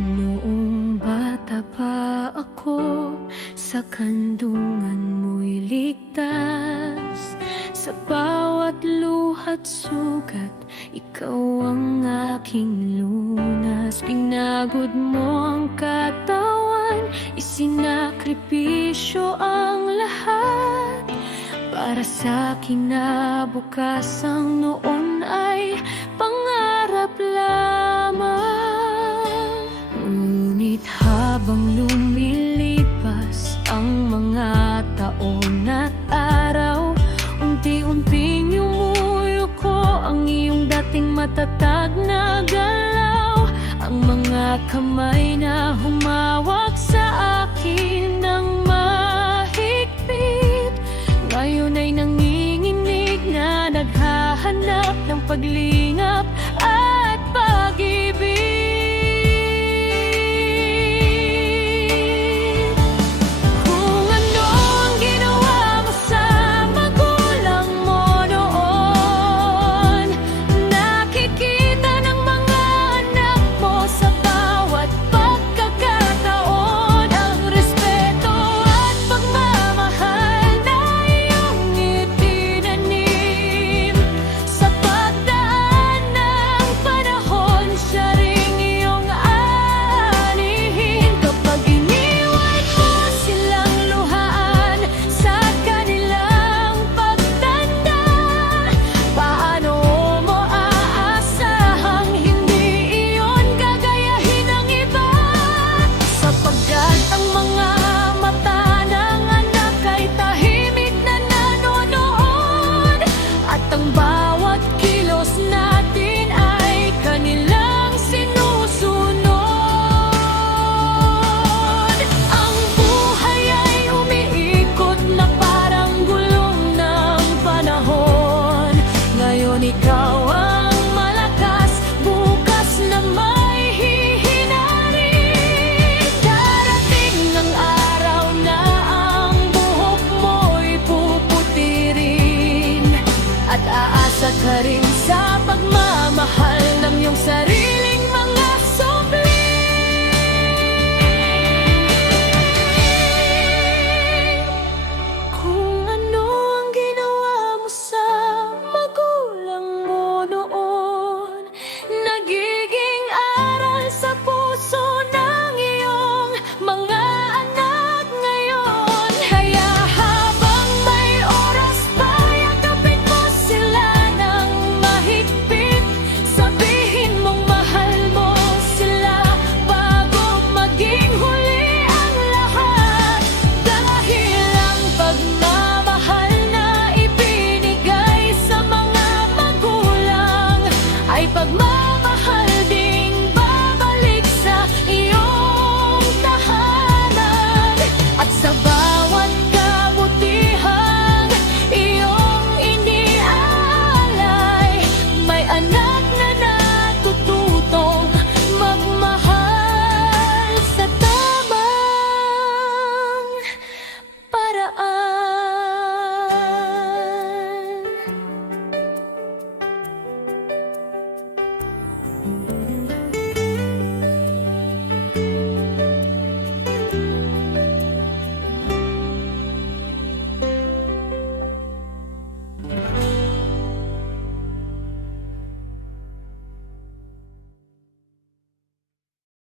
Noong bata pa ako, sa kandungan mo'y ligtas. Sa bawat luha't sugat, ikaw ang aking lunas. Pinagod mo ang katawan, isinakripisyo ang lahat. Para sa kinabukasang noon ay pangarap lamang. Ngunit habang lumilipas ang mga taon at araw, unti-unting yumuyuko ang iyong dating matatag na galaw. Ang mga kamay na humawak sa akin ng mahigpit, ngayon ay nanginginig na naghahanap ng paglingap at pag-ibig.